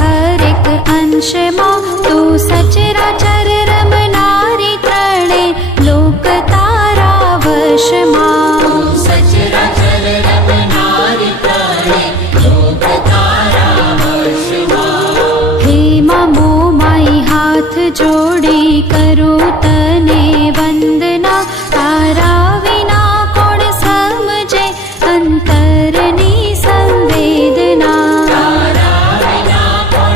हरेक अंश मां तू सचराचर रमनारी त्रणे लोक तारा वश मां।